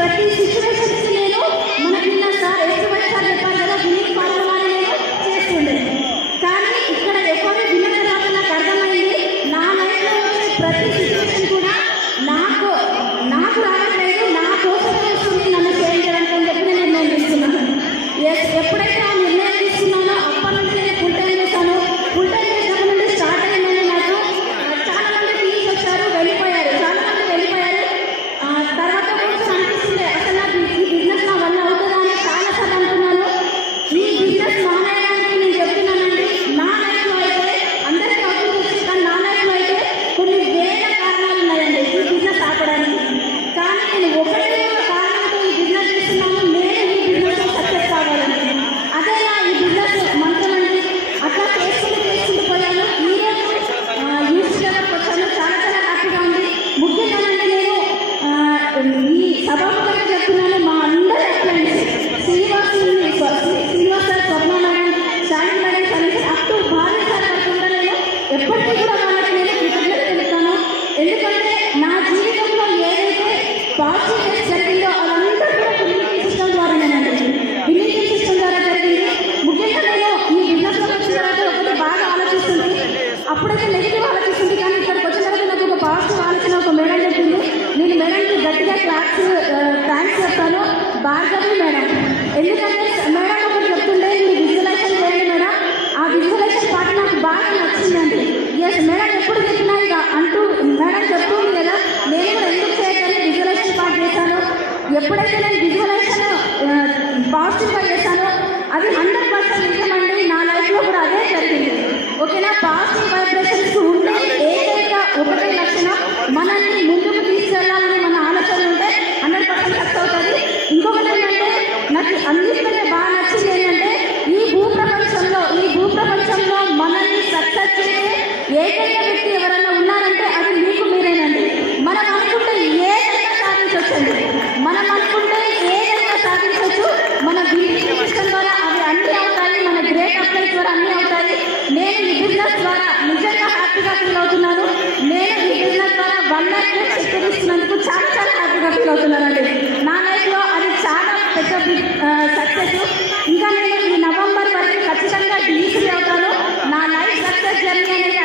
ప్రతి సిచ్యువేషన్స్ నేను మనకున్న సార్ ఎస్వై సార్ చెప్పారు కదా విని పాల్గొనాలని నేను చేస్తుండే. కానీ ఇక్కడ ఎక్కువగా విన్న తర్వాత నాకు అర్థమైంది నా లైఫ్లో వచ్చే ప్రతి సిచ్యువేషన్ కూడా నాకు రావట్లేదు, నా కోసమే వస్తుంది నన్ను చేంజ్ చేయడానికి అని చెప్పి నేను నిర్ణయం తీసుకున్నాను. ఎప్పుడైతే ఆ నిర్ణయం తీసుకున్నానో అప్పటి నుంచి నేను ఫుల్ టైం చేశాను. ఫుల్ టైం చేసినప్పటి నుండి స్టార్ట్ అయిందని నాకు చాలా మంది టీమ్స్ వచ్చారు, వెళ్ళిపోయారు, చాలా మంది వెళ్ళిపోయారు. తర్వాత కొంచెం అనిపిస్తుంది అసలు నాకు ఈ బిజినెస్ నా వల్ల అవుతుందా అని చాలాసార్లు అనుకున్నాను. ఈ బిజినెస్ మానేయడానికి నేను చెప్తున్నానండి, నా లైఫ్లో అయితే అందరికీ అవుతుంది, కానీ నా లైఫ్లో అయితే కొన్ని వేల కారణాలు ఉన్నాయండి ఈ బిజినెస్ ఆపడానికి. కానీ నేను ఒకటే కారణంతో ఈ బిజినెస్ చేస్తున్నాను, నేను ఈ బిజినెస్లో సక్సెస్ కావాలని. అదే నా ఈ బిజినెస్ మంత్రం అండి. అట్లా చేసుకుంటూ పోయాను. ఈరోజు యూస్ లెవెల్కి వచ్చాను, చాలా చాలా హ్యాపీగా ఉంది. ముఖ్యంగా నేను ఈ సభాముఖంగా చెప్తున్నాను, మా అందరి అప్లైన్స్ శ్రీనివాస్ సార్, స్వప్న మేడం, శాంతి మేడం, కనీసం అప్ టు భారత్ సార్ వరకు కూడా నేను ఎప్పటికీ కూడా వాళ్ళకి నేను కృతజ్ఞత తెలుపుతాను. ఎందుకంటే నా జీవితంలో ఏదైతే పాజిటివ్ జరిగిందో అదంతా కూడా కమ్యూనికేషన్ సిస్టమ్ ద్వారానేనండి. కమ్యూనికేషన్ సిస్టమ్ ద్వారా జరిగింది. ముఖ్యంగా నేను ఈ బిజినెస్లో వచ్చిన తర్వాత ఒకటి బాగా ఆలోచిస్తుంది. అప్పుడైతే నెగిటివ్ ఆలోచిస్తుంది, కానీ ఇక్కడికి వచ్చిన తర్వాత నాకు ఒక పాజిటివ్ ఆలోచన ఒక మేడం చెప్పింది. నేను మేడంకి గట్టిగా థ్యాంక్స్ చెప్తాను, భార్గవి మేడం. ఎందుకంటే మేడం ఒకటి చెప్తుండే, మీరు విజువలైజేషన్ చేయండి మేడం. ఆ విజువలైజేషన్ పార్ట్ నాకు బాగా నచ్చిందండి. ఎస్ మేడం ఎప్పుడు చెప్పినా ఇక అంటూ మేడం చెప్తుంది కదా, నేను కూడా ఎందుకు చేయగలి విజువలైజేషన్ పార్ట్ చేశాను. ఎప్పుడైతే నేను విజువలైజేషన్ పాజిటివ్గా చేశానో అది 100% నిజమండి. నా లైఫ్లో కూడా అదే జరిగింది. ఓకేనా, పాజిటివ్ వైబ్రేషన్స్ ఉంటే ఏదైతే ఒకటే లక్షణం మనల్ని ముందుకు తీసుకెళ్లాలని మన ఆలోచన ఉంటే 100% సక్సెస్ అవుతుంది. ఇంకొకటి ఏంటంటే నాకు అన్నిటికంటే బాగా నచ్చింది ఏంటంటే ఈ భూప్రపంచంలో మనల్ని సక్సెస్ చేసే ఏకైక వ్యక్తి ఎవరైనా ఉన్నారంటే అది మీకు మీరేనండి. మనం అనుకుంటే ఏదైనా సాధించవచ్చండి, మనం అనుకుంటే ఏదైనా సాధించవచ్చు. మన బిల్డింగ్ సిస్టమ్ ద్వారా అవి అన్నీ అవుతాయి, మన గ్రేట్ అప్లైస్ ద్వారా అన్నీ అవుతాయి. నేను ఈ బిజినెస్ ద్వారా నిజంగా హ్యాపీగా ఫీల్ అవుతున్నాను. నేను ఈ బిజినెస్ ద్వారా 1 lakh చెక్కిస్తున్నందుకు చాలా చాలా హ్యాపీగా ఫీల్ అవుతున్నానండి. నా లైఫ్లో అది చాలా పెద్ద సక్సెస్. ఇంకా నేను ఈ నవంబర్ వరకు ఖచ్చితంగా డీసీ అవుతాను. నా లైఫ్ సక్సెస్ జర్నీ అనేది